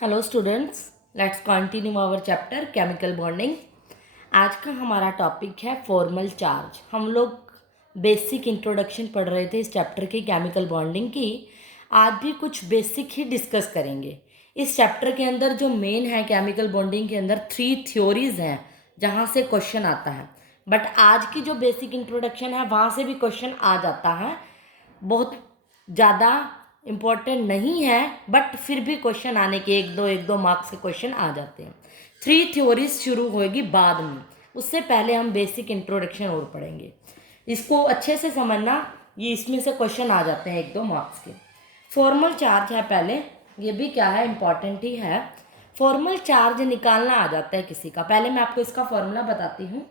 Hello students, let's continue our chapter chemical bonding. आज का हमारा टॉपिक है फॉर्मल चार्ज। हम लोग बेसिक इंट्रोडक्शन पढ़ रहे थे इस चैप्टर की केमिकल बॉन्डिंग की। आज भी कुछ बेसिक ही डिस्कस करेंगे। इस चैप्टर के अंदर जो मेन है केमिकल बॉन्डिंग के अंदर 3 थ्योरीज हैं जहाँ से क्वेश्चन आता है। बट आज की जो बेसिक इंट्रोडक्शन है वहाँ से भी क्वेश्चन आ जाता है। बहुत ज़्यादा इम्पोर्टेंट नहीं है बट फिर भी क्वेश्चन आने के एक दो मार्क्स के क्वेश्चन आ जाते हैं। 3 थ्योरीज शुरू होएगी बाद में, उससे पहले हम बेसिक इंट्रोडक्शन और पढ़ेंगे। इसको अच्छे से समझना, ये इसमें से क्वेश्चन आ जाते हैं 1-2 मार्क्स के। फॉर्मल चार्ज है पहले, ये भी क्या है, इम्पॉर्टेंट ही है। फॉर्मल चार्ज निकालना आ जाता है किसी का। पहले मैं आपको इसका फॉर्मूला बताती हूँ।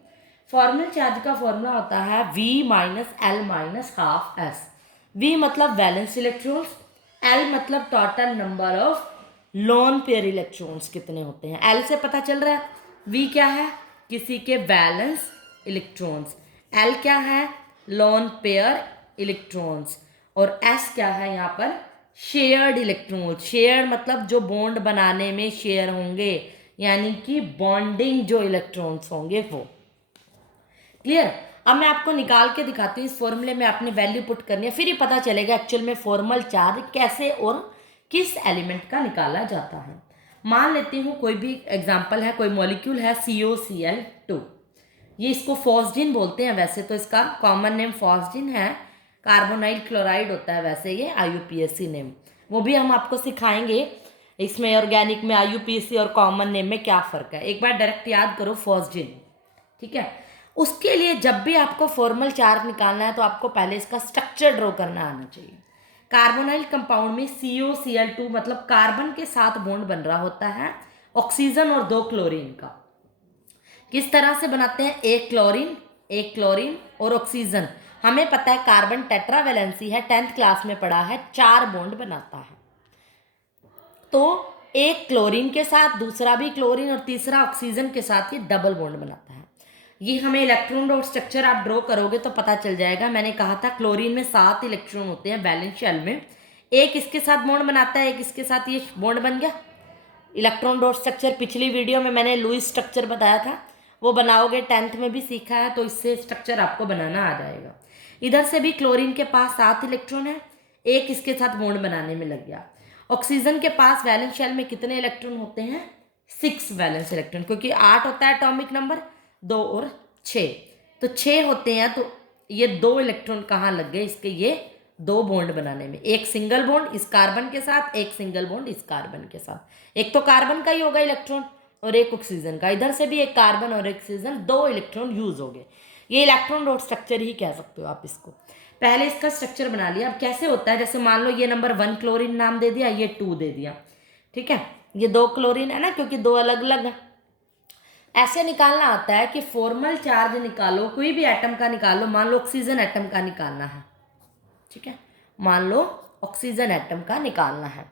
फॉर्मल चार्ज का फॉर्मूला होता है V minus L minus half S. V मतलब वैलेंस इलेक्ट्रॉन्स, L मतलब total number of lone pair electrons कितने होते हैं। L से पता चल रहा है V क्या है, किसी के वैलेंस इलेक्ट्रॉन्स, L क्या है, लोन पेयर इलेक्ट्रॉन्स, और S क्या है यहाँ पर, शेयर्ड इलेक्ट्रॉन्स। शेयर मतलब जो बॉन्ड बनाने में शेयर होंगे, यानी कि बॉन्डिंग जो इलेक्ट्रॉन्स होंगे वो। क्लियर। अब मैं आपको निकाल के दिखाती हूँ। इस फॉर्मूले में आपने वैल्यू पुट करनी है, फिर ही पता चलेगा एक्चुअल में फॉर्मल चार्ज कैसे और किस एलिमेंट का निकाला जाता है। मान लेती हूँ कोई भी एग्जांपल है, कोई मॉलिक्यूल है COCl2। ये इसको फॉस्जिन बोलते हैं, वैसे तो इसका कॉमन नेम फॉस्जिन है, कार्बोनाइल क्लोराइड होता है वैसे ये IUPAC नेम। वो भी हम आपको सिखाएंगे इसमें ऑर्गेनिक में IUPAC और कॉमन नेम में क्या फ़र्क है। एक बार डायरेक्ट याद करो फॉस्जिन, ठीक है। उसके लिए जब भी आपको फॉर्मल चार्ज निकालना है तो आपको पहले इसका स्ट्रक्चर ड्रॉ करना आना चाहिए। कार्बोनाइल कंपाउंड में COCl2 मतलब कार्बन के साथ बॉन्ड बन रहा होता है ऑक्सीजन और 2 क्लोरीन का। किस तरह से बनाते हैं, एक क्लोरीन और ऑक्सीजन। हमें पता है कार्बन टेट्रावेलेंसी है, 10th क्लास में पढ़ा है, 4 बॉन्ड बनाता है। तो एक क्लोरीन के साथ दूसरा भी क्लोरीन और तीसरा ऑक्सीजन के साथ ये डबल बॉन्ड बनाता है। ये हमें इलेक्ट्रॉन डॉट स्ट्रक्चर आप ड्रॉ करोगे तो पता चल जाएगा। मैंने कहा था क्लोरीन में 7 इलेक्ट्रॉन होते हैं वैलेंस शेल में, एक इसके साथ बॉन्ड बनाता है, एक इसके साथ ये बॉन्ड बन गया। इलेक्ट्रॉन डॉट स्ट्रक्चर पिछली वीडियो में मैंने लुईस स्ट्रक्चर बताया था, वो बनाओगे, 10th में भी सीखा है, तो इससे स्ट्रक्चर आपको बनाना आ जाएगा। इधर से भी क्लोरीन के पास 7 इलेक्ट्रॉन है, एक इसके साथ बॉन्ड बनाने में लग गया। ऑक्सीजन के पास वैलेंस शेल में कितने इलेक्ट्रॉन होते हैं, 6 वैलेंस इलेक्ट्रॉन, क्योंकि 8 होता है एटॉमिक नंबर, 2 और 6, तो 6 होते हैं। तो ये 2 इलेक्ट्रॉन कहाँ लग गए इसके, ये 2 बॉन्ड बनाने में, एक सिंगल बॉन्ड इस कार्बन के साथ, एक सिंगल बॉन्ड इस कार्बन के साथ। एक तो कार्बन का ही होगा इलेक्ट्रॉन और एक ऑक्सीजन का, इधर से भी एक कार्बन और एक ऑक्सीजन, 2 इलेक्ट्रॉन यूज हो गए। ये इलेक्ट्रॉन डॉट स्ट्रक्चर ही कह सकते हो आप इसको। पहले इसका स्ट्रक्चर बना लिया। अब कैसे होता है, जैसे मान लो ये नंबर 1 क्लोरीन नाम दे दिया, ये 2 दे दिया, ठीक है। ये 2 क्लोरीन है ना, क्योंकि 2 अलग अलग है। ऐसे निकालना आता है कि फॉर्मल चार्ज निकालो, कोई भी एटम का निकालो। मान लो ऑक्सीजन एटम का निकालना है, ठीक है, मान लो ऑक्सीजन एटम का निकालना है,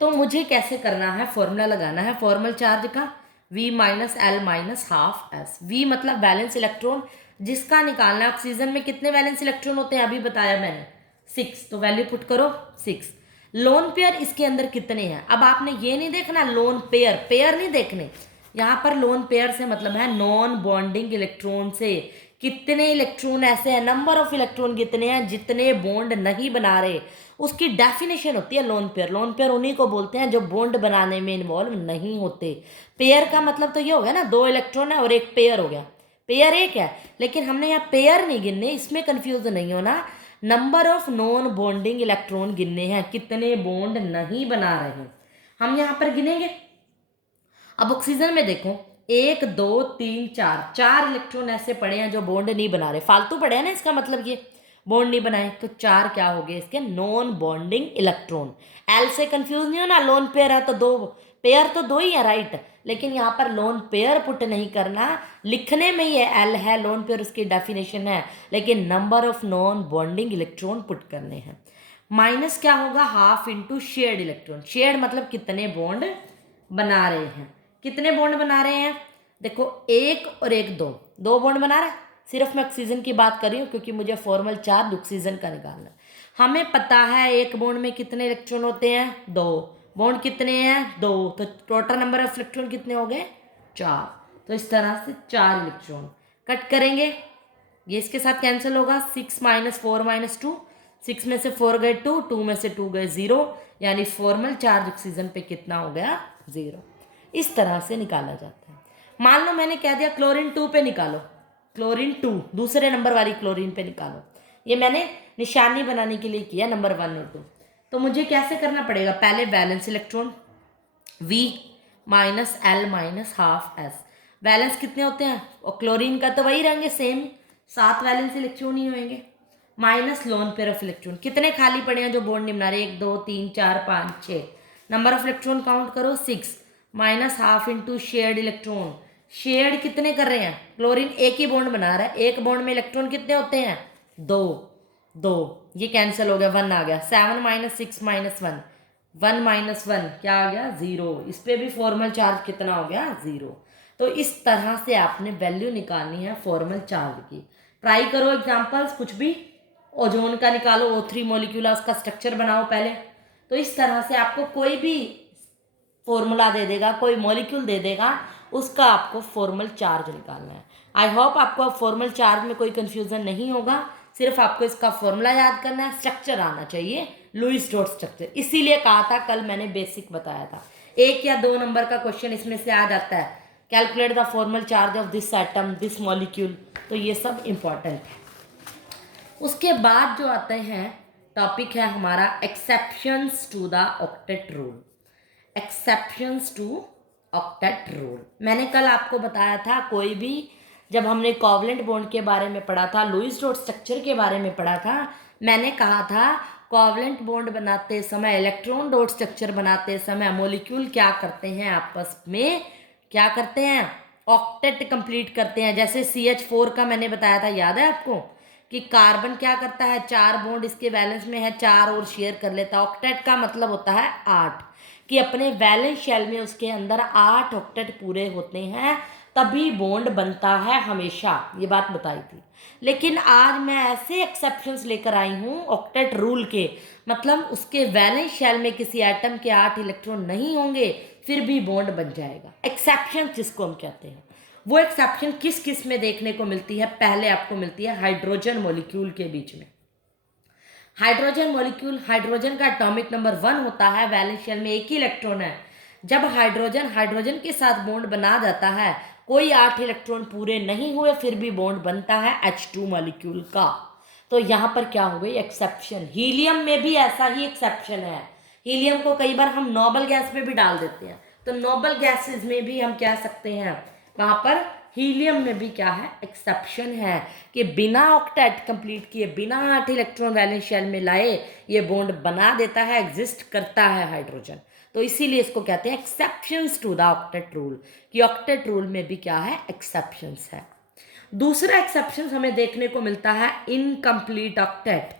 तो मुझे कैसे करना है, फॉर्मूला लगाना है फॉर्मल चार्ज का, V minus L minus half S. V मतलब वैलेंस इलेक्ट्रॉन जिसका निकालना है। ऑक्सीजन में कितने वैलेंस इलेक्ट्रॉन होते हैं अभी बताया मैंने, 6, तो वैल्यू पुट करो 6। लोन पेयर इसके अंदर कितने हैं, अब आपने ये नहीं देखना लोन पेयर, पेयर नहीं देखने यहाँ पर। लोन पेयर से मतलब है नॉन बॉन्डिंग इलेक्ट्रॉन से कितने इलेक्ट्रॉन ऐसे हैं, नंबर ऑफ इलेक्ट्रॉन कितने हैं जितने बॉन्ड नहीं बना रहे, उसकी डेफिनेशन होती है लोन पेयर। लोन पेयर उन्हीं को बोलते हैं जो बॉन्ड बनाने में इन्वॉल्व नहीं होते। पेयर का मतलब तो ये हो गया ना, 2 इलेक्ट्रॉन है और एक पेयर हो गया, पेयर एक है, लेकिन हमने यहाँ पेयर नहीं गिनने, इसमें कंफ्यूज नहीं होना। Number of non bonding electron गिनने हैं, कितने बॉन्ड नहीं बना रहे हम यहाँ पर गिनेंगे। अब ऑक्सीजन में देखो 1 2 3 4, 4 इलेक्ट्रॉन ऐसे पड़े हैं जो बॉन्ड नहीं बना रहे, फालतू पड़े हैं ना, इसका मतलब ये बॉन्ड नहीं बनाए, तो 4 क्या हो गए इसके, नॉन बॉन्डिंग इलेक्ट्रॉन। एल से कंफ्यूज नहीं होना, लोन पेयर है तो 2 पेयर तो 2 ही है, राइट, लेकिन यहाँ पर लोन पेयर पुट नहीं करना, लिखने में ही एल है, लोन पेयर उसकी डेफिनेशन है, लेकिन number of non bonding electron put करने हैं। माइनस क्या होगा, half into shared electron. Shared मतलब कितने बॉन्ड बना रहे हैं, कितने बॉन्ड बना रहे हैं, देखो 1 और 1 2, 2 बॉन्ड बना रहा है। सिर्फ मैं ऑक्सीजन की बात कर रही हूँ क्योंकि मुझे फॉर्मल चार्ज ऑक्सीजन का निकालना है। हमें पता है एक बॉन्ड में कितने इलेक्ट्रॉन होते हैं, 2, बॉन्ड कितने हैं? 2, तो टोटल नंबर ऑफ इलेक्ट्रॉन कितने हो गए? 4। तो इस तरह से 4 इलेक्ट्रॉन कट करेंगे, ये इसके साथ कैंसिल होगा। 6 - 4 - 2, 6 में से 4 गए 2, 2 में से 2 गए 0, यानी फॉर्मल चार्ज ऑक्सीजन पे कितना हो गया? 0। इस तरह से निकाला जाता है। मान लो मैंने कह दिया क्लोरीन 2 पे निकालो, क्लोरीन 2 दूसरे नंबर वाली क्लोरीन पे निकालो, ये मैंने निशानी बनाने के लिए किया नंबर 1 और 2। तो मुझे कैसे करना पड़ेगा? पहले valence electron V - L - half S, valence कितने होते हैं? और क्लोरीन का तो वही रहेंगे सेम, 7 वैलेंस इलेक्ट्रॉन ही होंगे, minus lone pair of electron. कितने खाली पड़े हैं जो बॉन्ड निम्न आ रहे? 1 2 3 4 5 6, नंबर ऑफ इलेक्ट्रॉन काउंट करो 6, minus half into shared electron. Shared कितने कर रहे हैं? क्लोरीन एक ही बॉन्ड बना रहा है, एक बॉन्ड में इलेक्ट्रॉन कितने होते हैं? 2 2, ये कैंसिल हो गया, 1 आ गया। 7 - 6 - 1, 1 - 1 क्या आ गया? 0। इस पे भी फॉर्मल चार्ज कितना हो गया? 0। तो इस तरह से आपने वैल्यू निकालनी है फॉर्मल चार्ज की। ट्राई करो एग्जांपल्स कुछ भी। ओजोन का निकालो, O3 मॉलिक्यूल, उसका स्ट्रक्चर बनाओ पहले। तो इस तरह से आपको कोई भी फॉर्मूला दे देगा, कोई मॉलिक्यूल दे देगा, उसका आपको फॉर्मल चार्ज निकालना है। आई होप आपको फॉर्मल चार्ज में कोई कंफ्यूजन नहीं होगा, सिर्फ आपको इसका फॉर्मूला याद करना है, स्ट्रक्चर आना चाहिए, लुईस डॉट स्ट्रक्चर। इसीलिए कहा था कल मैंने बेसिक बताया था, 1 या 2 नंबर का क्वेश्चन इसमें से आ जाता है। Calculate the formal charge of this atom, this molecule, तो ये सब इंपॉर्टेंट है। उसके बाद जो आते हैं टॉपिक है हमारा exceptions to the octet rule. Exceptions to octet rule मैंने कल आपको बताया था, कोई भी जब हमने कोवलेंट बॉन्ड के बारे में पढ़ा था, लुईस डॉट स्ट्रक्चर के बारे में पढ़ा था, मैंने कहा था कोवलेंट बॉन्ड बनाते समय, इलेक्ट्रॉन डॉट स्ट्रक्चर बनाते समय मॉलिक्यूल क्या करते हैं? आपस में क्या करते हैं? ऑक्टेट कंप्लीट करते हैं। जैसे CH4 का मैंने बताया था, याद है आपको, कि कार्बन क्या करता है? 4 बॉन्ड इसके वैलेंस में है, 4 और शेयर कर लेता है। ऑक्टेट का मतलब होता है 8, कि अपने वैलेंस शेल में उसके अंदर 8 ऑक्टेट पूरे होते हैं, तभी बॉन्ड बनता है हमेशा, ये बात बताई थी। लेकिन आज मैं ऐसे एक्सेप्शंस लेकर आई हूँ ऑक्टेट रूल के, मतलब उसके वैलेंस शेल में किसी एटम के 8 इलेक्ट्रॉन नहीं होंगे, फिर भी बॉन्ड बन जाएगा। एक्सेप्शन जिसको हम कहते हैं, वो एक्सेप्शन किस किस में देखने को मिलती है? पहले आपको मिलती है हाइड्रोजन मॉलिक्यूल के बीच में। हाइड्रोजन मॉलिक्यूल, हाइड्रोजन का एटॉमिक नंबर 1 होता है, वैलेंस शेल में एक ही इलेक्ट्रॉन है। जब हाइड्रोजन हाइड्रोजन के साथ बॉन्ड बना जाता है, कोई 8 इलेक्ट्रॉन पूरे नहीं हुए, फिर भी बॉन्ड बनता है H2 मॉलिक्यूल का। तो यहाँ पर क्या हो गई? एक्सेप्शन। हीलियम में भी ऐसा ही एक्सेप्शन है। हीलियम को कई बार हम नोबल गैस में भी डाल देते हैं, तो नोबल गैसेस में भी हम कह सकते हैं, वहाँ पर हीलियम में भी क्या है? एक्सेप्शन है, कि बिना ऑक्टेट कंप्लीट किए, बिना 8 इलेक्ट्रॉन वैलेंस शेल में लाए, ये बॉन्ड बना देता है, एग्जिस्ट करता है हाइड्रोजन। तो इसीलिए इसको कहते हैं exceptions to the octet rule, कि ऑक्टेट रूल में भी क्या है? एक्सेप्शंस है। दूसरा एक्सेप्शन हमें देखने को मिलता है इनकम्प्लीट ऑक्टेट।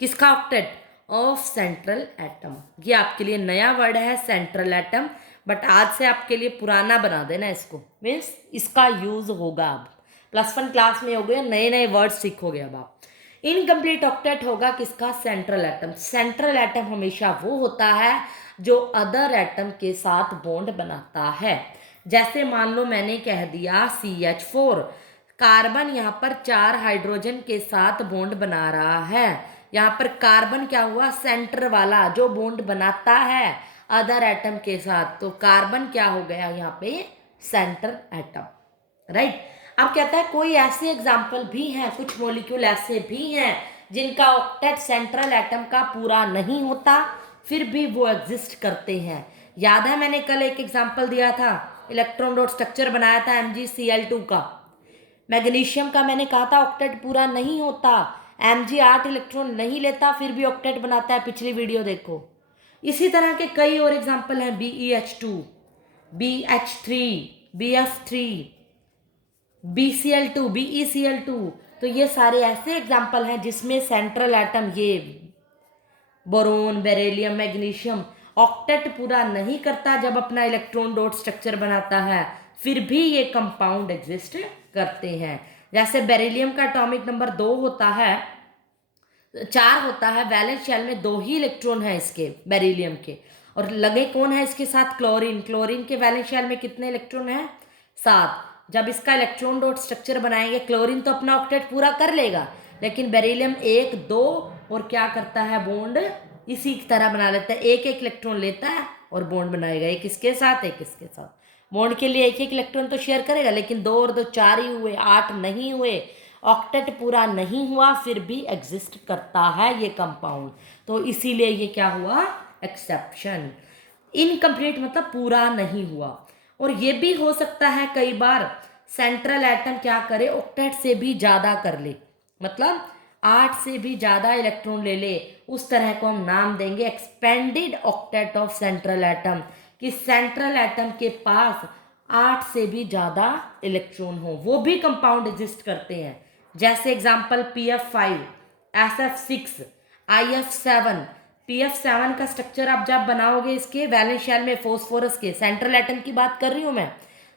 किसका ऑक्टेट? Of central atom. ये आपके लिए नया वर्ड है, सेंट्रल एटम, बट आज से आपके लिए पुराना बना देना इसको, मीन्स इसका यूज होगा अब। +1 क्लास में हो गए, नए नए वर्ड सीखोगे अब आप। इनकम्प्लीट ऑक्टेट होगा किसका? Central atom. सेंट्रल एटम हमेशा वो होता है जो अदर एटम के साथ बॉन्ड बनाता है। जैसे मान लो मैंने कह दिया CH4, कार्बन यहाँ पर 4 हाइड्रोजन के साथ बॉन्ड बना रहा है। यहाँ पर कार्बन क्या हुआ? सेंटर वाला जो बॉन्ड बनाता है अदर एटम के साथ, तो कार्बन क्या हो गया यहाँ पे? Centre atom, right. अब कहता है कोई ऐसे एग्जाम्पल भी हैं, कुछ मॉलिक्यूल ऐसे भी हैं जिनका ऑक्टेट सेंट्रल एटम का पूरा नहीं होता, फिर भी वो एग्जिस्ट करते हैं। याद है मैंने कल एक एग्जाम्पल दिया था, इलेक्ट्रॉन डॉट स्ट्रक्चर बनाया था MgCl2 का। मैग्नीशियम का मैंने कहा था ऑक्टेट पूरा नहीं होता, Mg 8 इलेक्ट्रॉन नहीं लेता, फिर भी ऑक्टेट बनाता है, पिछली वीडियो देखो। इसी तरह के कई और एग्जाम्पल हैं, BeH2, BH3, BF3, BCl2, BeCl2। तो ये सारे ऐसे एग्जाम्पल हैं जिसमें सेंट्रल एटम, ये बोरोन, बेरिलियम, मैग्नीशियम, ऑक्टेट पूरा नहीं करता जब अपना इलेक्ट्रॉन डॉट स्ट्रक्चर बनाता है, फिर भी ये कंपाउंड एग्जिस्ट करते हैं। जैसे बेरिलियम का एटॉमिक नंबर 2 होता है, 4 होता है, वैलेंस शेल में 2 ही इलेक्ट्रॉन है इसके, बेरिलियम के, और लगे कौन है इसके साथ, क्लोरीन। क्लोरीन के वैलेंस शेल में कितने इलेक्ट्रॉन हैं, 7। जब इसका इलेक्ट्रॉन डॉट स्ट्रक्चर बनाएंगे, क्लोरीन तो अपना ऑक्टेट पूरा कर लेगा, लेकिन बेरिलियम 1, 2 और क्या करता है, बॉन्ड इसी की तरह बना लेता है, एक एक इलेक्ट्रॉन लेता है और बॉन्ड बनाएगा, एक इसके साथ एक इसके साथ। बॉन्ड के लिए एक एक इलेक्ट्रॉन तो शेयर करेगा, लेकिन 2 और 2 4 ही हुए, 8 नहीं हुए, ऑक्टेट पूरा नहीं हुआ, फिर भी एग्जिस्ट करता है ये कंपाउंड। तो इसीलिए ये क्या हुआ, एक्सेप्शन। इनकम्प्लीट मतलब पूरा नहीं हुआ। और ये भी हो सकता है कई बार सेंट्रल एटम क्या करे, ऑक्टेट से भी ज़्यादा कर ले, मतलब 8 से भी ज़्यादा इलेक्ट्रॉन ले ले, उस तरह को हम नाम देंगे expanded octet of central atom, कि सेंट्रल एटम के पास 8 से भी ज़्यादा इलेक्ट्रॉन हो, वो भी कंपाउंड एग्जिस्ट करते हैं। जैसे example PF5, SF6, IF7। PF7 का स्ट्रक्चर आप जब बनाओगे, इसके वैलेंस शेल में फॉस्फोरस के, सेंट्रल एटम की बात कर रही हूँ मैं,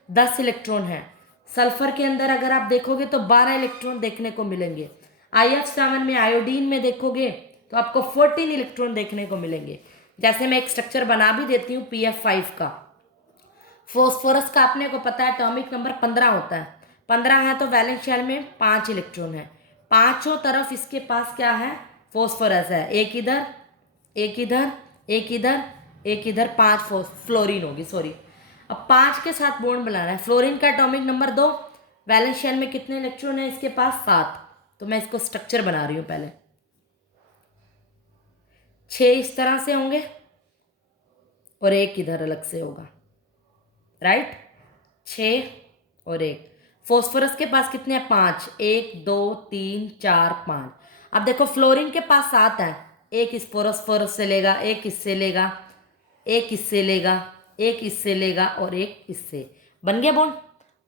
10 इलेक्ट्रॉन है। सल्फर के अंदर अगर आप देखोगे तो 12 इलेक्ट्रॉन देखने को मिलेंगे। IF7 में, आयोडीन में देखोगे तो आपको 14 इलेक्ट्रॉन देखने को मिलेंगे। जैसे मैं एक स्ट्रक्चर बना भी देती हूँ PF5 का। फॉस्फोरस का अपने को पता है एटॉमिक नंबर 15 होता है, 15 है तो वैलेंस शेल में 5 इलेक्ट्रॉन है, पांचों तरफ इसके पास क्या है, फॉस्फोरस है, एक इधर एक इधर एक इधर एक इधर, 5 फ्लोरीन होगी, सॉरी। अब 5 के साथ बॉन्ड बनाना है। फ्लोरीन का एटॉमिक नंबर 2, वैलेंस शेल में कितने इलेक्ट्रॉन है इसके पास, 7। तो मैं इसको स्ट्रक्चर बना रही हूँ पहले, 6 इस तरह से होंगे और एक इधर अलग से होगा, राइट, 6 और 1। फॉस्फोरस के पास कितने हैं, 5, 1 2 3 4 5। अब देखो फ्लोरीन के पास 7 है, एक इस फॉस्फोरस से लेगा, एक इससे लेगा, एक इससे लेगा, एक इससे लेगा और एक इससे, बन गया बॉन्ड।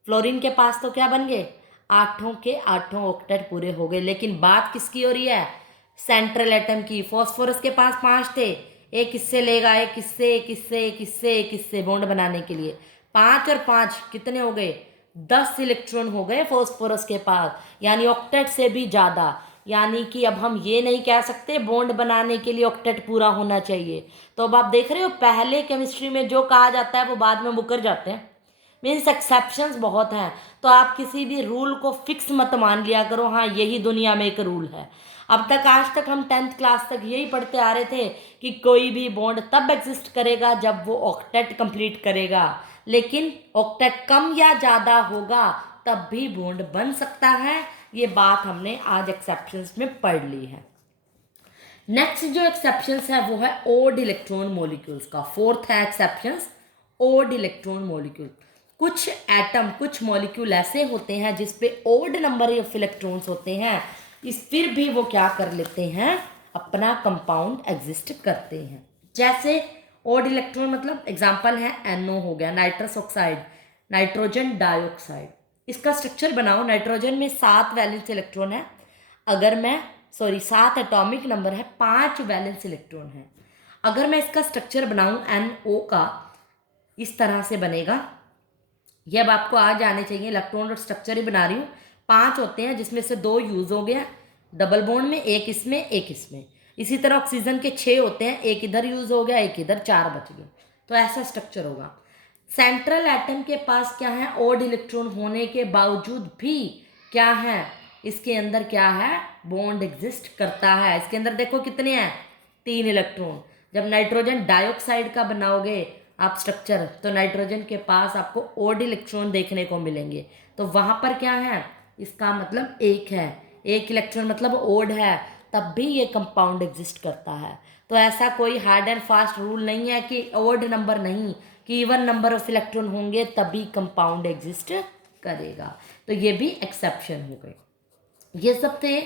फ्लोरीन के पास तो क्या बन गए, 8 के 8 ऑक्टेट पूरे हो गए। लेकिन बात किसकी हो रही है, सेंट्रल एटम की। फॉस्फोरस के पास 5 थे, एक इससे लेगा, एक इससे, एक इससे, एक इससे, एक इससे, बॉन्ड बनाने के लिए 5 और 5 कितने हो गए, 10 इलेक्ट्रॉन हो गए फॉस्फोरस के पास, यानी ऑक्टेट से भी ज़्यादा। यानी कि अब हम ये नहीं कह सकते बॉन्ड बनाने के लिए ऑक्टेट पूरा होना चाहिए। तो अब आप देख रहे हो, पहले केमिस्ट्री में जो कहा जाता है वो बाद में मुकर जाते हैं, मीन्स एक्सेप्शंस बहुत हैं। तो आप किसी भी रूल को फिक्स मत मान लिया करो, हाँ यही दुनिया में एक रूल है। अब तक, आज तक हम 10th क्लास तक यही पढ़ते आ रहे थे कि कोई भी बॉन्ड तब एग्जिस्ट करेगा जब वो ऑक्टेट कंप्लीट करेगा, लेकिन ऑक्टेट कम या ज़्यादा होगा तब भी बॉन्ड बन सकता है। ये बात हमने आज एक्सेप्शंस में पढ़ ली है। नेक्स्ट जो एक्सेप्शंस है वो है ओड इलेक्ट्रॉन मॉलिक्यूल्स का। फोर्थ है एक्सेप्शंस ओड इलेक्ट्रॉन मॉलिक्यूल। कुछ एटम, कुछ मॉलिक्यूल ऐसे होते हैं जिसपे ओड नंबर ऑफ इलेक्ट्रॉन्स होते हैं, इस फिर भी वो क्या कर लेते हैं, अपना कंपाउंड एग्जिस्ट करते हैं। जैसे ओड इलेक्ट्रॉन मतलब एग्जांपल है NO हो गया, नाइट्रस ऑक्साइड, नाइट्रोजन डाइऑक्साइड। इसका स्ट्रक्चर बनाओ, नाइट्रोजन में 7 वैलेंस इलेक्ट्रॉन है, अगर मैं 7 एटॉमिक नंबर है, 5 वैलेंस इलेक्ट्रॉन है। अगर मैं इसका स्ट्रक्चर बनाऊं NO का, इस तरह से बनेगा। ये अब आपको आ जाने चाहिए, इलेक्ट्रॉन और स्ट्रक्चर ही बना रही हूँ। 5 होते हैं जिसमें से 2 यूज हो गया डबल बॉन्ड में, एक इसमें एक इसमें। इसी तरह ऑक्सीजन के 6 होते हैं, एक इधर यूज हो गया, एक इधर, 4 बच गए। तो ऐसा स्ट्रक्चर होगा। सेंट्रल एटम के पास क्या है, ओड इलेक्ट्रॉन होने के बावजूद भी क्या है, इसके अंदर क्या है, बॉन्ड एग्जिस्ट करता है। इसके अंदर देखो कितने हैं, 3 इलेक्ट्रॉन। जब नाइट्रोजन डाइऑक्साइड का बनाओगे आप स्ट्रक्चर, तो नाइट्रोजन के पास आपको ओड इलेक्ट्रॉन देखने को मिलेंगे। तो वहाँ पर क्या है, इसका मतलब 1 है, 1 इलेक्ट्रॉन मतलब ओड है, तब भी ये कंपाउंड एग्जिस्ट करता है। तो ऐसा कोई हार्ड एंड फास्ट रूल नहीं है कि ओड नंबर नहीं, कि इवन नंबर ऑफ इलेक्ट्रॉन होंगे तभी कंपाउंड एग्जिस्ट करेगा। तो ये भी एक्सेप्शन हो गए। ये सब थे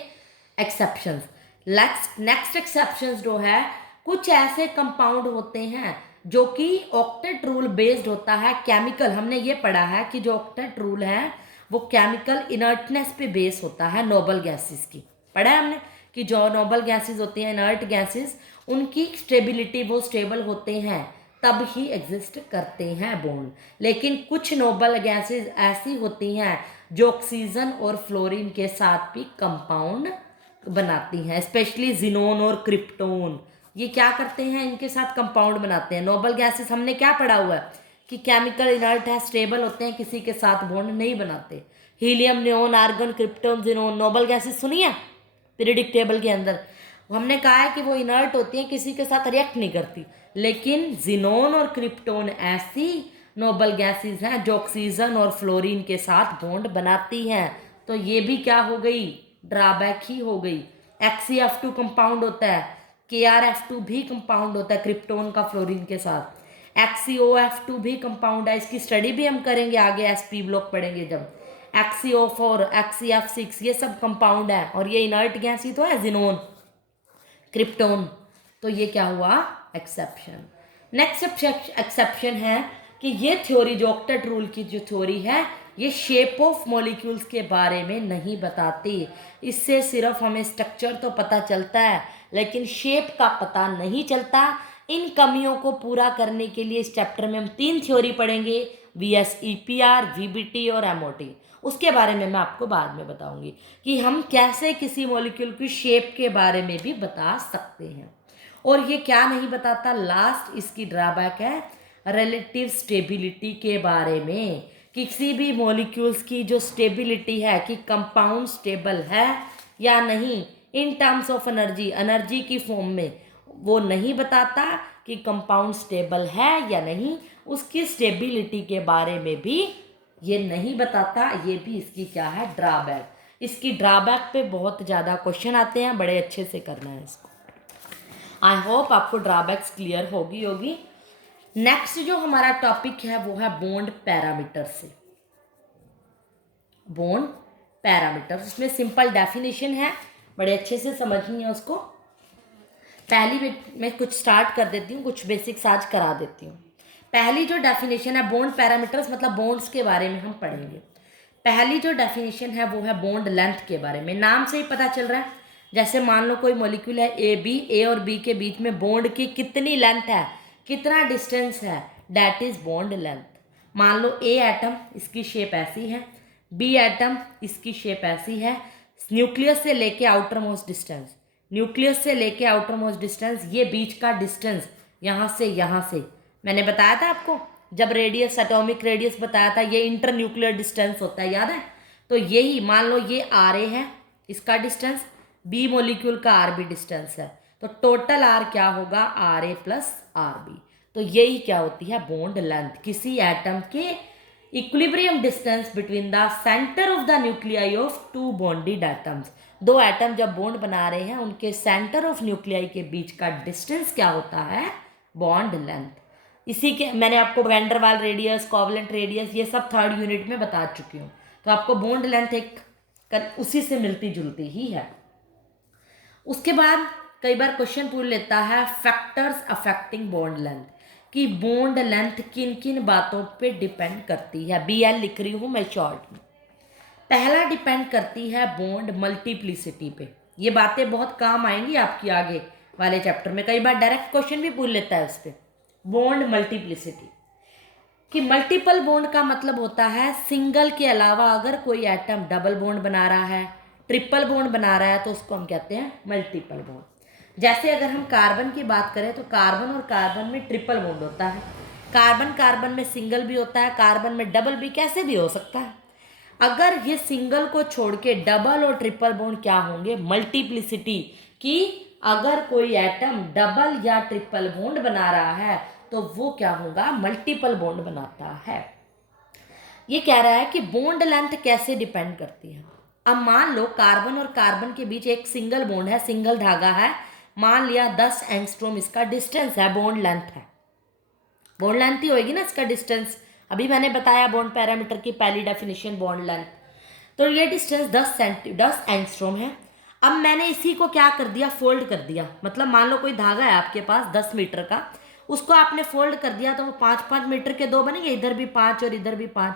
एक्सेप्शंस। नेक्स्ट एक्सेप्शंस जो है, कुछ ऐसे कंपाउंड होते हैं जो कि ऑक्टेट रूल बेस्ड होता है, केमिकल। हमने ये पढ़ा है कि जो ऑक्टेट रूल है वो केमिकल इनर्टनेस पे बेस होता है, नोबल गैसेस की। पढ़ा है हमने कि जो नोबल गैसेस होती हैं, इनर्ट गैसेस, उनकी स्टेबिलिटी, वो स्टेबल होते हैं तब ही एग्जिस्ट करते हैं बॉन्ड। लेकिन कुछ नोबल गैसेस ऐसी होती हैं जो ऑक्सीजन और फ्लोरीन के साथ भी कंपाउंड बनाती हैं, स्पेशली जिनोन और क्रिप्टोन। ये क्या करते हैं, इनके साथ कंपाउंड बनाते हैं। नोबल गैसेस हमने क्या पढ़ा हुआ है कि केमिकल इनर्ट है, स्टेबल होते हैं, किसी के साथ बॉन्ड नहीं बनाते। Helium, neon, argon, krypton, xenon, noble gases सुनी है पीरियडिक टेबल के अंदर। हमने कहा है कि वो इनर्ट होती हैं, किसी के साथ रिएक्ट नहीं करती। लेकिन जिनोन और क्रिप्टोन ऐसी नोबल गैसेस हैं जो ऑक्सीजन और फ्लोरीन के साथ बॉन्ड बनाती हैं। तो ये भी क्या हो गई, ड्रॉबैक ही हो गई। XeF2 कंपाउंड होता है, KrF2 भी कंपाउंड होता है क्रिप्टोन का फ्लोरीन के साथ। XeOF2 भी कंपाउंड है, इसकी स्टडी भी हम करेंगे आगे, SP ब्लॉक पढ़ेंगे जब। XeO4, XeF6 ये सब कंपाउंड है, और ये इनर्ट गैस ही तो है जिनोन, क्रिप्टोन। तो ये क्या हुआ, एक्सेप्शन। नेक्स्ट एक्सेप्शन है कि ये थ्योरी जो ऑक्टेट रूल की जो थ्योरी है, ये शेप ऑफ मॉलिक्यूल्स के बारे में नहीं बताती। इससे सिर्फ हमें स्ट्रक्चर तो पता चलता है, लेकिन शेप का पता नहीं चलता। इन कमियों को पूरा करने के लिए इस चैप्टर में हम 3 थ्योरी पढ़ेंगे, VSEPR, VBT और MOT। उसके बारे में मैं आपको बाद में बताऊंगी कि हम कैसे किसी मॉलिक्यूल की शेप के बारे में भी बता सकते हैं। और ये क्या नहीं बताता, लास्ट इसकी ड्रॉबैक है रिलेटिव स्टेबिलिटी के बारे में। किसी भी मॉलिक्यूल्स की जो स्टेबिलिटी है कि कंपाउंड स्टेबल है या नहीं in terms of energy, energy की फॉर्म में, वो नहीं बताता कि कंपाउंड स्टेबल है या नहीं। उसकी स्टेबिलिटी के बारे में भी ये नहीं बताता। ये भी इसकी क्या है, ड्रॉबैक। इसकी ड्रॉबैक पे बहुत ज़्यादा क्वेश्चन आते हैं, बड़े अच्छे से करना है इसको। आई होप आपको ड्रॉबैक्स क्लियर होगी। नेक्स्ट जो हमारा टॉपिक है वो है बॉन्ड पैरामीटर से। बॉन्ड पैरामीटर, इसमें सिंपल डेफिनेशन है, बड़े अच्छे से समझनी है उसको। पहली मैं कुछ स्टार्ट कर देती हूँ, कुछ बेसिक्स आज करा देती हूँ। पहली जो डेफिनेशन है बॉन्ड पैरामीटर्स मतलब बॉन्ड्स के बारे में हम पढ़ेंगे। पहली जो डेफिनेशन है वो है बॉन्ड लेंथ के बारे में। नाम से ही पता चल रहा है, जैसे मान लो कोई मॉलिक्यूल है ए और बी के बीच में बॉन्ड की कितनी लेंथ है, कितना डिस्टेंस है, दैट इज बॉन्ड लेंथ। मान लो ए एटम, इसकी शेप ऐसी है, बी एटम, इसकी शेप ऐसी है। न्यूक्लियस से लेके आउटर मोस्ट डिस्टेंस, न्यूक्लियस से लेके आउटर मोस्ट डिस्टेंस, ये बीच का डिस्टेंस यहाँ से मैंने बताया था आपको जब रेडियस, एटॉमिक रेडियस बताया था, ये इंटर न्यूक्लियर डिस्टेंस होता है, याद है। तो यही मान लो ये RA है, इसका डिस्टेंस, बी मॉलिक्यूल का RB डिस्टेंस है, तो टोटल R क्या होगा, RA प्लस RB। तो यही क्या होती है, बॉन्ड लेंथ। किसी एटम के equilibrium distance between the centre of the nuclei of two bonded atoms. दो एटम जब बॉन्ड बना रहे हैं, उनके सेंटर ऑफ न्यूक्लियाई के बीच का डिस्टेंस क्या होता है, बॉन्ड लेंथ। इसी के मैंने आपको वैन डर वाल रेडियस, कोवेलेंट रेडियस, ये सब 3rd यूनिट में बता चुकी हूँ। तो आपको बॉन्ड लेंथ एक उसी से मिलती जुलती ही है। उसके बाद कई बार क्वेश्चन पूछ लेता है फैक्टर्स अफेक्टिंग बॉन्ड लेंथ, कि बॉन्ड लेंथ किन किन बातों पे डिपेंड करती है। BL लिख रही हूँ मैं शॉर्ट में। पहला डिपेंड करती है बॉन्ड मल्टीप्लिसिटी पे। ये बातें बहुत काम आएंगी आपकी आगे वाले चैप्टर में, कई बार डायरेक्ट क्वेश्चन भी पूछ लेता है उस पर। बॉन्ड मल्टीप्लिसिटी, कि मल्टीपल बॉन्ड का मतलब होता है सिंगल के अलावा अगर कोई एटम डबल बॉन्ड बना रहा है, ट्रिपल बॉन्ड बना रहा है, तो उसको हम कहते हैं मल्टीपल बॉन्ड। जैसे अगर हम कार्बन की बात करें तो कार्बन और कार्बन में ट्रिपल बॉन्ड होता है, कार्बन कार्बन में सिंगल भी होता है, कार्बन में डबल भी, कैसे भी हो सकता है। अगर ये सिंगल को छोड़ के डबल और ट्रिपल बॉन्ड क्या होंगे, मल्टीप्लिसिटी, कि अगर कोई एटम डबल या ट्रिपल बॉन्ड बना रहा है तो वो क्या होगा, मल्टीपल बॉन्ड बनाता है। ये कह रहा है कि बॉन्ड लेंथ कैसे डिपेंड करती है। अब मान लो कार्बन और कार्बन के बीच एक सिंगल बॉन्ड है, सिंगल धागा है, मान लिया 10 एंगस्ट्रॉम इसका डिस्टेंस है, बॉन्ड लेंथ है। बॉन्ड लेंथ ही होगी ना इसका डिस्टेंस। अभी मैंने बताया बॉन्ड पैरामीटर की पहली डेफिनेशन बॉन्ड लेंथ। तो ये डिस्टेंस 10 एंगस्ट्रॉम है। अब मैंने इसी को क्या कर दिया, फोल्ड कर दिया। मतलब मान लो कोई धागा है आपके पास 10 मीटर का, उसको आपने फोल्ड कर दिया तो वो 5-5 मीटर के दो बनेंगे, इधर भी 5 और इधर भी 5।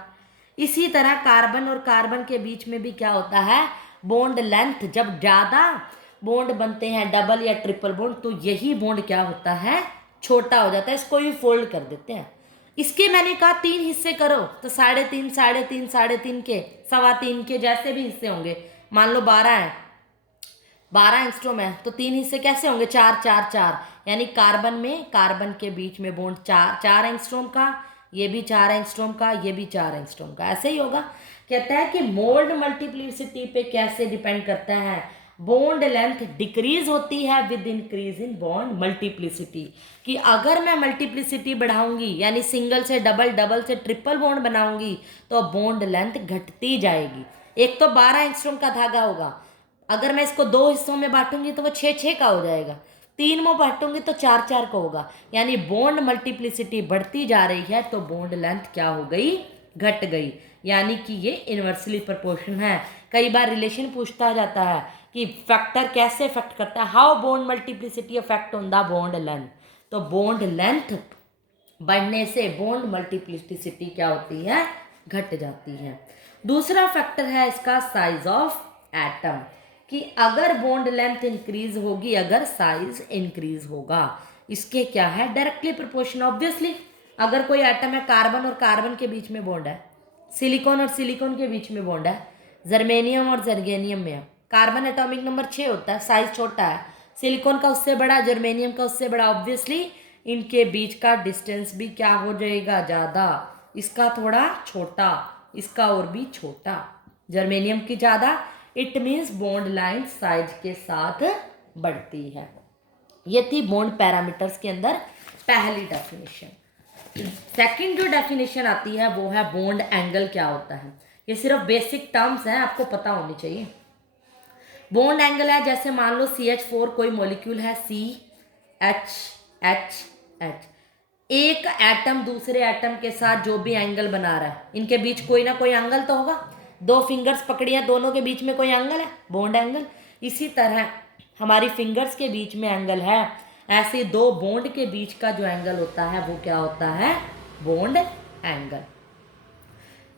इसी तरह कार्बन और कार्बन के बीच में भी क्या होता है, बॉन्ड लेंथ। जब ज़्यादा बॉन्ड बनते हैं, डबल या ट्रिपल बॉन्ड, तो यही बॉन्ड क्या होता है, छोटा हो जाता है, इसको भी फोल्ड कर देते हैं। इसके मैंने कहा 3 हिस्से करो, तो 3.5, 3.5, 3.5 के, 3.25 के, जैसे भी हिस्से होंगे, मान लो 12 हैं, 12 एंगस्ट्रॉम है तो 3 हिस्से कैसे होंगे, 4 4 4, यानी कार्बन में कार्बन के बीच में बॉन्ड 4 एंगस्ट्रॉम का, ये भी 4 एंगस्ट्रॉम का, ये भी 4 एंगस्ट्रॉम का, ऐसे ही होगा। कहता है कि बॉन्ड मल्टीप्लिसिटी पे कैसे डिपेंड करता है, बॉन्ड लेंथ डिक्रीज होती है with increase in bond multiplicity, कि अगर मैं मल्टीप्लिसिटी बढ़ाऊंगी यानी सिंगल से डबल, डबल से ट्रिपल बॉन्ड बनाऊंगी तो बॉन्ड लेंथ घटती जाएगी। एक तो 12 एंगस्ट्रॉम का धागा होगा, अगर मैं इसको 2 हिस्सों में बांटूंगी तो वो 6 6 का हो जाएगा, 3 में बांटूंगी तो 4 4 का होगा, यानी बॉन्ड मल्टीप्लिसिटी बढ़ती जा रही है तो बॉन्ड लेंथ क्या हो गई, घट गई, यानी कि ये इन्वर्सली प्रोपोर्शन है। कई बार रिलेशन पूछता जाता है कि फैक्टर कैसे इफेक्ट करता है, how bond multiplicity effect on the bond length, तो बॉन्ड लेंथ बढ़ने से बॉन्ड मल्टीप्लिसिटी क्या होती है, घट जाती है। दूसरा फैक्टर है इसका साइज ऑफ एटम, कि अगर बॉन्ड लेंथ इंक्रीज होगी, अगर साइज इंक्रीज होगा, इसके क्या है, डायरेक्टली प्रोपोर्शन। ऑब्वियसली अगर कोई एटम है, कार्बन और कार्बन के बीच में बॉन्ड है, सिलिकॉन और सिलिकॉन के बीच में बॉन्ड है, जर्मेनियम और जर्गेनियम में है, कार्बन एटॉमिक नंबर 6 होता है, साइज छोटा है, सिलिकॉन का उससे बड़ा, जर्मेनियम का उससे बड़ा, ऑब्वियसली इनके बीच का डिस्टेंस भी क्या हो जाएगा, ज़्यादा, इसका थोड़ा छोटा, इसका और भी छोटा, जर्मेनियम की ज़्यादा, it means bond line size के साथ बढ़ती है। ये थी बॉन्ड पैरामीटर्स के अंदर पहली डेफिनेशन। सेकंड जो डेफिनेशन आती है वो है बॉन्ड एंगल क्या होता है। ये सिर्फ बेसिक टर्म्स हैं, आपको पता होनी चाहिए। बॉन्ड एंगल है, जैसे मान लो CH4 कोई मॉलिक्यूल है, CH एक एटम दूसरे एटम के साथ जो भी एंगल बना रहा है, इनके बीच कोई ना कोई एंगल तो होगा, 2 फिंगर्स पकड़ी हैं, दोनों के बीच में कोई एंगल है, बॉन्ड एंगल। इसी तरह हमारी फिंगर्स के बीच में एंगल है, ऐसे 2 बॉन्ड के बीच का जो एंगल होता है वो क्या होता है, बॉन्ड एंगल।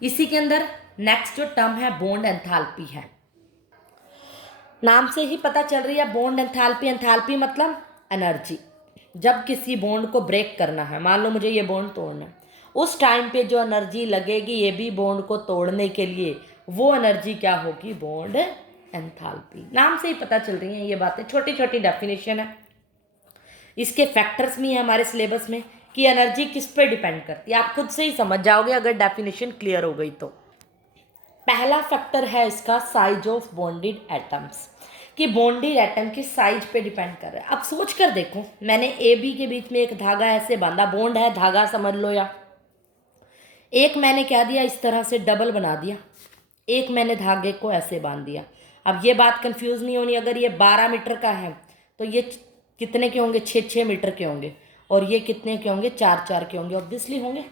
इसी के अंदर नेक्स्ट जो टर्म है बॉन्ड एंथैल्पी है। नाम से ही पता चल रही है बॉन्ड एंथैल्पी, एंथैल्पी मतलब एनर्जी। जब किसी बॉन्ड को ब्रेक करना है, मान लो मुझे ये बॉन्ड तोड़ना है, उस टाइम पे जो एनर्जी लगेगी ये भी बॉन्ड को तोड़ने के लिए, वो एनर्जी क्या होगी, बॉन्ड एंथैल्पी। नाम से ही पता चल रही हैं ये बातें, छोटी छोटी डेफिनेशन है, इसके फैक्टर्स भी हैं हमारे सिलेबस में कि एनर्जी किस पे डिपेंड करती है, आप खुद से ही समझ जाओगे अगर डेफिनेशन क्लियर हो गई तो। पहला फैक्टर है इसका साइज ऑफ बॉन्डेड एटम्स, कि बॉन्डेड एटम की साइज पे डिपेंड कर रहा है। अब सोच कर देखो, मैंने ए बी के बीच में एक धागा ऐसे बांधा, बॉन्ड है, धागा समझ लो, या एक मैंने क्या दिया, इस तरह से डबल बना दिया, एक मैंने धागे को ऐसे बांध दिया। अब ये बात कंफ्यूज नहीं होनी, अगर ये 12 मीटर का है तो ये कितने के होंगे, 6 मीटर के होंगे, और ये कितने के होंगे, 4 के होंगे, ऑब्वियसली होंगे।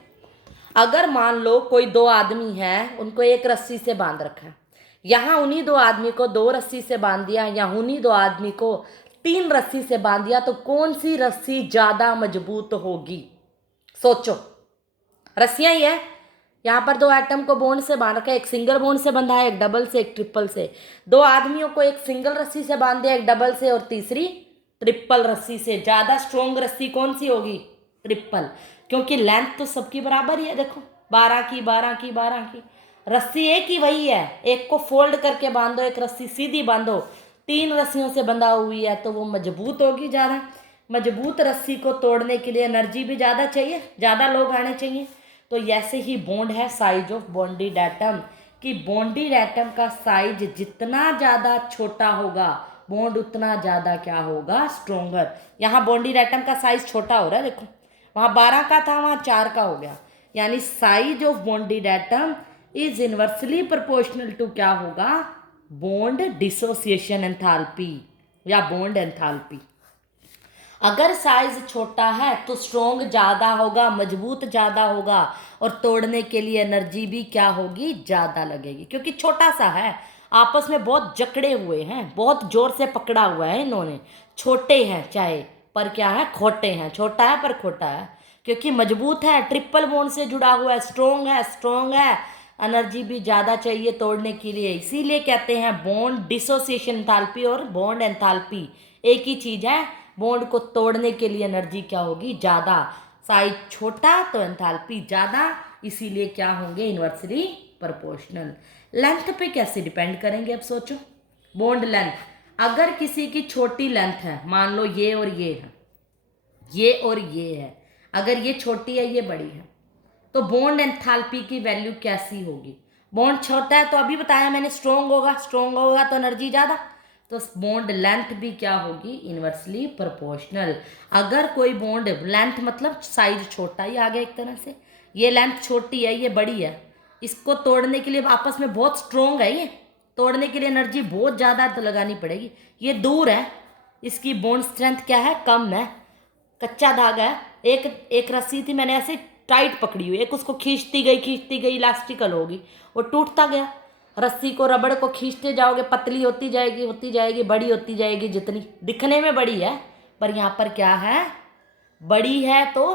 अगर मान लो कोई 2 आदमी हैं, उनको एक रस्सी से बांध रखा है, यहाँ उन्हीं 2 आदमी को 2 रस्सी से बांध दिया, या उन्हीं 2 आदमी को 3 रस्सी से बांध दिया, तो कौन सी रस्सी ज़्यादा मजबूत होगी, सोचो। रस्सियाँ ही है, यहाँ पर 2 एटम को बॉन्ड से बांध रखा है, एक सिंगल बॉन्ड से बंधा है, एक डबल से, एक ट्रिपल से। 2 आदमियों को एक सिंगल रस्सी से बांध दिया, एक डबल से, और तीसरी ट्रिपल रस्सी से। ज़्यादा स्ट्रोंग रस्सी कौन सी होगी, ट्रिपल, क्योंकि लेंथ तो सबकी बराबर ही है। देखो 12 की 12 की 12 की, रस्सी एक ही वही है, एक को फोल्ड करके बांधो, एक रस्सी सीधी बांधो, 3 रस्सियों से बंधा हुई है तो वो मजबूत होगी ज़्यादा। मजबूत रस्सी को तोड़ने के लिए एनर्जी भी ज़्यादा चाहिए, ज़्यादा लोग आने चाहिए। तो ऐसे ही बॉन्ड है साइज ऑफ बॉन्डेड एटम, कि बॉन्डेड एटम का साइज जितना ज़्यादा छोटा होगा बॉन्ड उतना ज़्यादा क्या होगा, स्ट्रोंगर। यहाँ बॉन्डेड एटम का साइज छोटा हो रहा है, देखो वहाँ 12 का था, वहाँ 4 का हो गया, यानी size of bonded atom is inversely proportional to क्या होगा, बॉन्ड डिसोसिएशन एंथैल्पी या बॉन्ड एंथैल्पी। अगर साइज छोटा है तो स्ट्रोंग ज़्यादा होगा, मजबूत ज़्यादा होगा, और तोड़ने के लिए एनर्जी भी क्या होगी, ज़्यादा लगेगी, क्योंकि छोटा सा है, आपस में बहुत जकड़े हुए हैं, बहुत जोर से पकड़ा हुआ है इन्होंने, छोटे हैं चाहे पर क्या है, खोटे हैं, छोटा है पर खोटा है, क्योंकि मजबूत है, ट्रिपल बॉन्ड से जुड़ा हुआ है, स्ट्रोंग है, एनर्जी भी ज़्यादा चाहिए तोड़ने के लिए। इसीलिए कहते हैं बॉन्ड डिसोसिएशन एंथैल्पी और बॉन्ड एंथैल्पी एक ही चीज़ है, बॉन्ड को तोड़ने के लिए एनर्जी क्या होगी, ज़्यादा, साइज छोटा तो एंथैल्पी ज़्यादा, इसीलिए क्या होंगे, इन्वर्सली प्रोपोर्शनल। लेंथ पे कैसे डिपेंड करेंगे, अब सोचो, बॉन्ड लेंथ, अगर किसी की छोटी लेंथ है, मान लो ये और ये है, ये और ये है, अगर ये छोटी है ये बड़ी है, तो बॉन्ड एंथैल्पी की वैल्यू कैसी होगी? बॉन्ड छोटा है तो अभी बताया मैंने स्ट्रोंग होगा, स्ट्रोंग होगा तो एनर्जी ज़्यादा, तो बॉन्ड लेंथ भी क्या होगी? Inversely proportional. अगर कोई बॉन्ड लेंथ मतलब साइज छोटा ही आ गया एक तरह से, ये लेंथ छोटी है ये बड़ी है, इसको तोड़ने के लिए आपस में बहुत स्ट्रोंग है, ये तोड़ने के लिए एनर्जी बहुत ज़्यादा तो लगानी पड़ेगी। ये दूर है, इसकी बॉन्ड स्ट्रेंथ क्या है? कम है, कच्चा धागा है। एक एक रस्सी थी, मैंने ऐसे टाइट पकड़ी हुई, एक उसको खींचती गई इलास्टिकल होगी, वो टूटता गया। रस्सी को, रबड़ को खींचते जाओगे, पतली होती जाएगी, बड़ी होती जाएगी, जितनी दिखने में बड़ी है, पर यहाँ पर क्या है? बड़ी है तो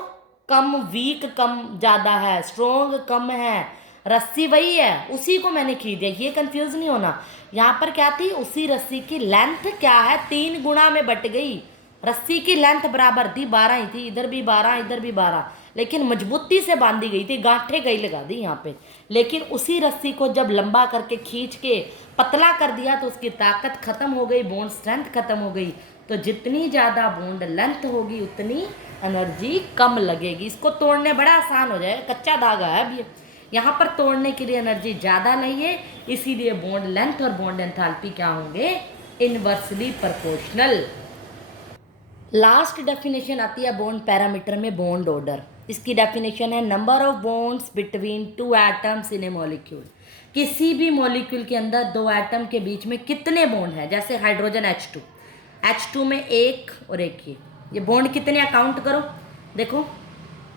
कम, वीक कम ज़्यादा है, स्ट्रोंग कम है, रस्सी वही है, उसी को मैंने खींच दिया। ये कंफ्यूज नहीं होना। यहाँ पर क्या थी? उसी रस्सी की लेंथ क्या है? 3 गुना में बट गई। रस्सी की लेंथ बराबर थी, 12 ही थी, इधर भी 12 इधर भी 12, लेकिन मजबूती से बांधी गई थी, गांठें गई लगा दी यहाँ पे। लेकिन उसी रस्सी को जब लंबा करके खींच के पतला कर दिया तो उसकी ताकत खत्म हो गई, बॉन्ड स्ट्रेंथ खत्म हो गई। तो जितनी ज़्यादा बॉन्ड लेंथ होगी उतनी एनर्जी कम लगेगी। इसको तोड़ने बड़ा आसान हो जाएगा, कच्चा धागा है अब ये, यहाँ पर तोड़ने के लिए एनर्जी ज़्यादा चाहिए, इसीलिए बॉन्ड लेंथ और बॉन्ड एंथैल्पी क्या होंगे? Inversely proportional. लास्ट डेफिनेशन आती है बॉन्ड पैरामीटर में, बॉन्ड ऑर्डर। इसकी डेफिनेशन है number of bonds between 2 atoms in A molecule. किसी भी मॉलिक्यूल के अंदर 2 एटम के बीच में कितने बॉन्ड हैं? जैसे हाइड्रोजन H2 में एक और एक ये बॉन्ड कितने हैं? काउंट करो, देखो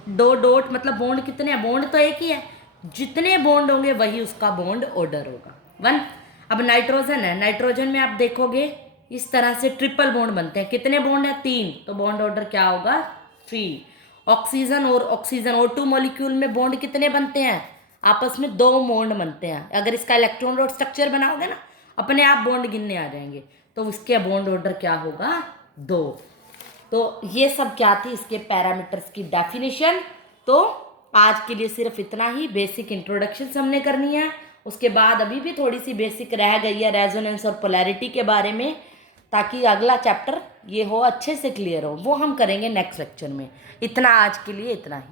2 डॉट मतलब बॉन्ड कितने हैं? बॉन्ड तो एक ही है, जितने बॉन्ड होंगे वही उसका बॉन्ड ऑर्डर होगा, 1। अब नाइट्रोजन है, नाइट्रोजन में आप देखोगे इस तरह से ट्रिपल बॉन्ड बनते हैं, कितने बॉन्ड है? 3, तो बॉन्ड ऑर्डर क्या होगा? 3। ऑक्सीजन और ऑक्सीजन O2 मॉलिक्यूल में बॉन्ड कितने बनते हैं? आपस में 2 बॉन्ड बनते हैं। अगर इसका इलेक्ट्रॉन और स्ट्रक्चर बनाओगे ना, अपने आप बॉन्ड गिनने आ जाएंगे, तो इसके बॉन्ड ऑर्डर क्या होगा? 2। तो ये सब क्या थी इसके पैरामीटर्स की डेफिनेशन। तो आज के लिए सिर्फ इतना ही, बेसिक इंट्रोडक्शन हमने करनी है। उसके बाद अभी भी थोड़ी सी बेसिक रह गई है रेजोनेंस और पोलैरिटी के बारे में, ताकि अगला चैप्टर ये हो अच्छे से क्लियर हो, वो हम करेंगे नेक्स्ट लेक्चर में। इतना आज के लिए, इतना ही।